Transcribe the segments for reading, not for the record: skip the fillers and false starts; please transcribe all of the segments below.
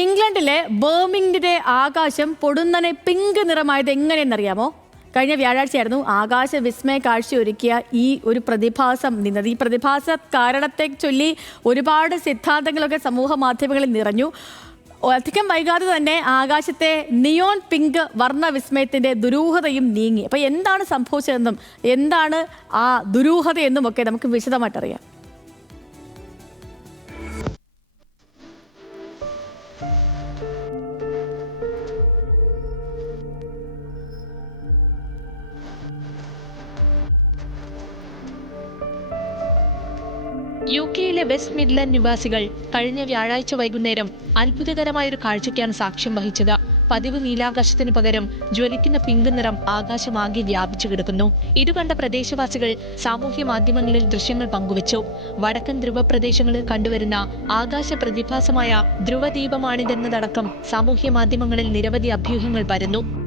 ഇംഗ്ലണ്ടിലെ ബർമിംഗ്ടന്റെ ആകാശം പൊടുന്നനെ പിങ്ക് നിറമായത് എങ്ങനെയെന്നറിയാമോ? കഴിഞ്ഞ വ്യാഴാഴ്ചയായിരുന്നു ആകാശ വിസ്മയ കാഴ്ചയൊരുക്കിയ ഈ ഒരു പ്രതിഭാസം നിന്നത്. ഈ പ്രതിഭാസ കാരണത്തെ ചൊല്ലി ഒരുപാട് സിദ്ധാന്തങ്ങളൊക്കെ സമൂഹ മാധ്യമങ്ങളിൽ നിറഞ്ഞു. അധികം വൈകാതെ തന്നെ ആകാശത്തെ നിയോൺ പിങ്ക് വർണ്ണ വിസ്മയത്തിന്റെ ദുരൂഹതയും നീങ്ങി. അപ്പോൾ എന്താണ് സംഭവിച്ചതെന്നും എന്താണ് ആ ദുരൂഹതയെന്നും ഒക്കെ നമുക്ക് വിശദമായിട്ടറിയാം. യുകെയിലെ വെസ്റ്റ് മിഡ്ലൻഡ് നിവാസികൾ കഴിഞ്ഞ വ്യാഴാഴ്ച വൈകുന്നേരം അത്ഭുതകരമായൊരു കാഴ്ചയ്ക്കാണ് സാക്ഷ്യം വഹിച്ചത്. പതിവ് നീലാകാശത്തിന് പകരം ജ്വലിക്കുന്ന പിങ്ക് നിറം ആകാശമാകെ വ്യാപിച്ചു കിടക്കുന്നു. ഇത് കണ്ട പ്രദേശവാസികൾ സാമൂഹ്യ മാധ്യമങ്ങളിൽ ദൃശ്യങ്ങൾ പങ്കുവച്ചു. വടക്കൻ ധ്രുവ പ്രദേശങ്ങളിൽ കണ്ടുവരുന്ന ആകാശ പ്രതിഭാസമായ ധ്രുവദീപമാണിതെന്നതടക്കം സാമൂഹ്യ മാധ്യമങ്ങളിൽ നിരവധി അഭ്യൂഹങ്ങൾ പരന്നു.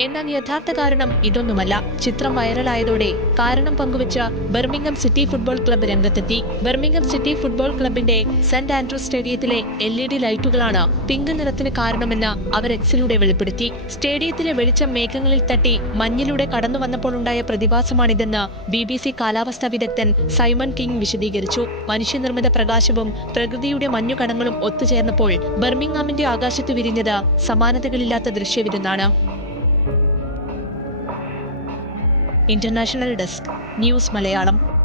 എന്നാൽ യഥാർത്ഥ കാരണം ഇതൊന്നുമല്ല. ചിത്രം വൈറലായതോടെ കാരണം പങ്കുവച്ച ബർമിംഗ്ഹാം സിറ്റി ഫുട്ബോൾ ക്ലബ്ബ് രംഗത്തെത്തി. ബർമിംഗ്ഹാം സിറ്റി ഫുട്ബോൾ ക്ലബിന്റെ സെന്റ് ആൻഡ്രൂസ് സ്റ്റേഡിയത്തിലെ LED ലൈറ്റുകളാണ് പിങ്ക് നിറത്തിന് കാരണമെന്ന് അവർ എക്സിലൂടെ വെളിപ്പെടുത്തി. സ്റ്റേഡിയത്തിലെ വെളിച്ചം മേഘങ്ങളിൽ തട്ടി മഞ്ഞിലൂടെ കടന്നു വന്നപ്പോഴുണ്ടായ പ്രതിഭാസമാണിതെന്ന് BBC കാലാവസ്ഥാ വിദഗ്ധൻ സൈമൺ കിങ് വിശദീകരിച്ചു. മനുഷ്യനിർമ്മിത പ്രകാശവും പ്രകൃതിയുടെ മഞ്ഞുകണങ്ങളും ഒത്തുചേർന്നപ്പോൾ ബർമിംഗ്ഹാമിന്റെ ആകാശത്ത് വിരിഞ്ഞത് സമാനതകളില്ലാത്ത ദൃശ്യവിരുന്നാണ്. International desk, news Malayalam.